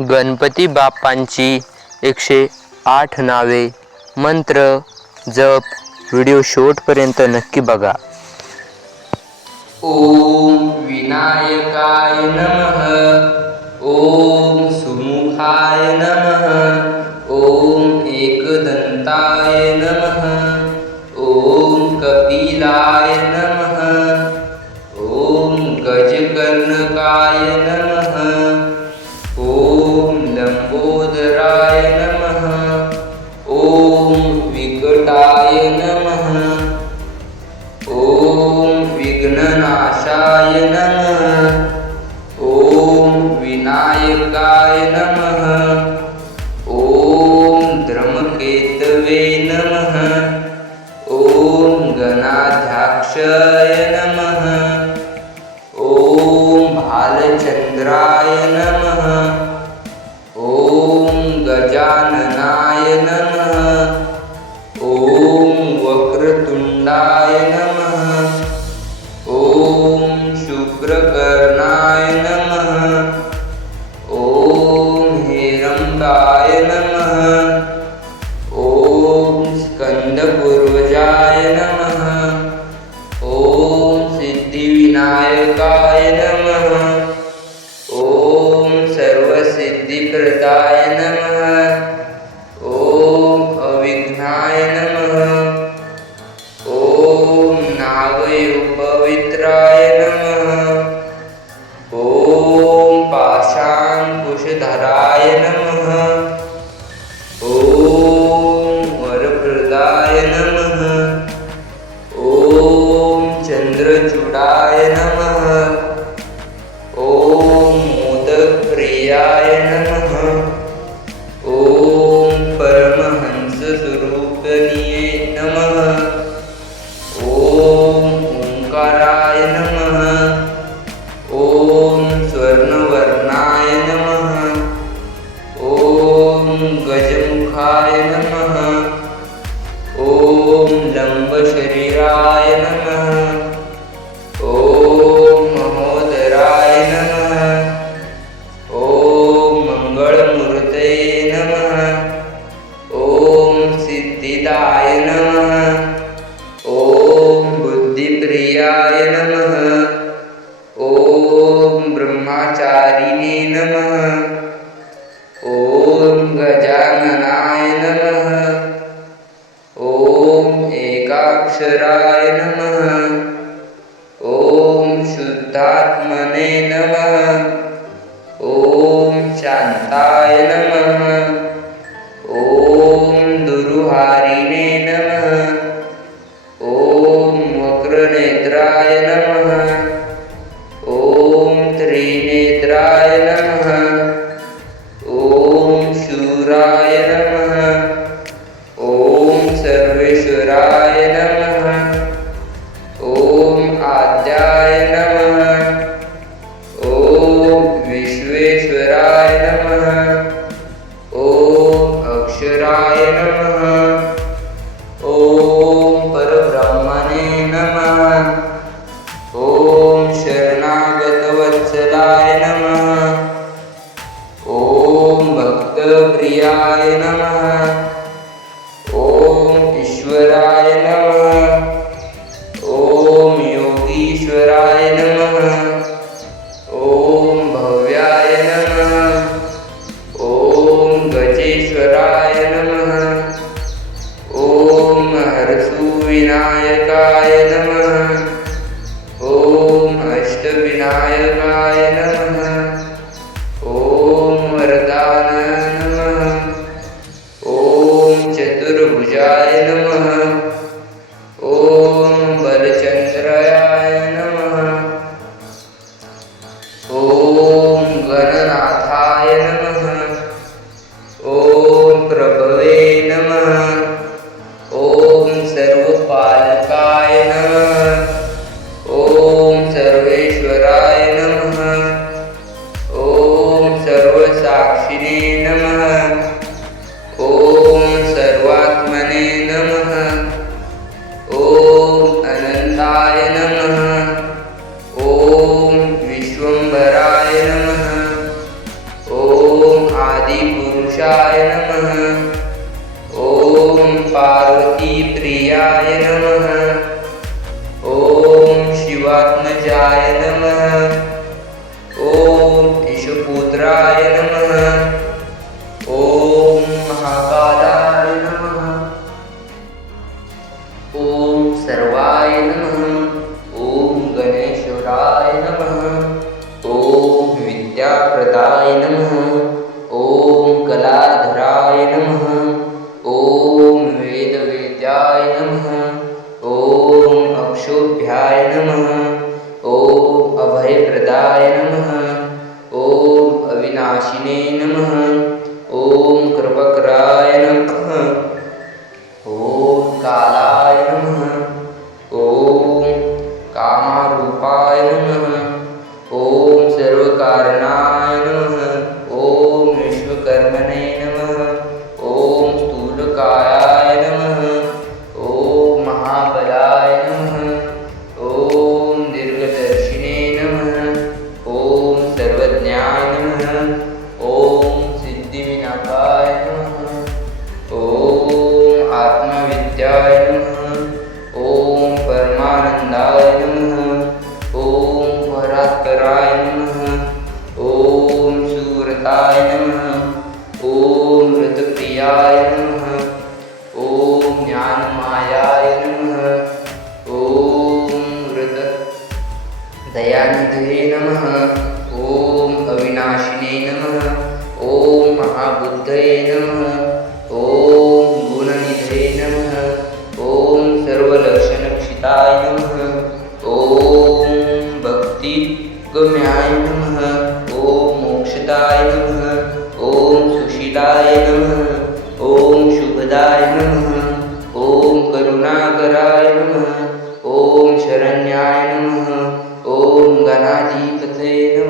गणपती बाप्पांची एकशे आठ नावे. मंत्र जप व्हिडिओ शेवटपर्यंत नक्की बघा. ॐ विनायकाय नमः. ओम सुमुखाय नम. ओम एकदंताय नम. ॐ कपिलाय नम. ओम गजकर्णकाय नमः. नमः ॐ विनायकाय नमः। ॐ धर्मकेतवे नमः। ॐ गणाध्यक्षाय नमः। ॐ भालचन्द्राय नमः। ॐ गजाननाय नमः। ॐ वक्रतुण्डाय नमः सिद्धिविनायकाय नमः। ॐ सर्वसिद्धिप्रदाय नमः। ॐ अविघ्नाय नमः गजमुखाय नमः। ॐ लम्बशरीराय नमः। ॐ महोदराय नमः। ॐ मङ्गलमूर्तये नमः। ॐ सिद्धिदाय नमः। ॐ बुद्धिप्रियाय नमः। ॐ ब्रह्मचारिणे नमः एकाक्षराय नमः। ॐ शुद्धात्मने नमः। ॐ शान्ताय नमः। ॐ दुरुहारिणे नमः। যায় हर्षुविनायकाय नमः। ॐ अष्टविनायकाय नमः। ॐ वरदान नमः। ॐ चतुर्भुजाय नमः। ശിവേ നമ नमः ॐ विद्याप्रदाय नमः। ॐ कलाधराय नमः। ॐ वेदवेद्याय नमः। ॐ अक्षोभ्याय नमः। ॐ अभयप्रदाय नमः। ॐ अविनाशिने नमः। ॐ कृपकराय नमः। ॐ कालाय नमः। ॐ कामारूपाय नमः। Yeah. ॐ नमः। ॐ शुभदाय नमः। ॐ करुणाकराय नमः। ॐ शरण्याय नमः। ॐ गणाधिपतये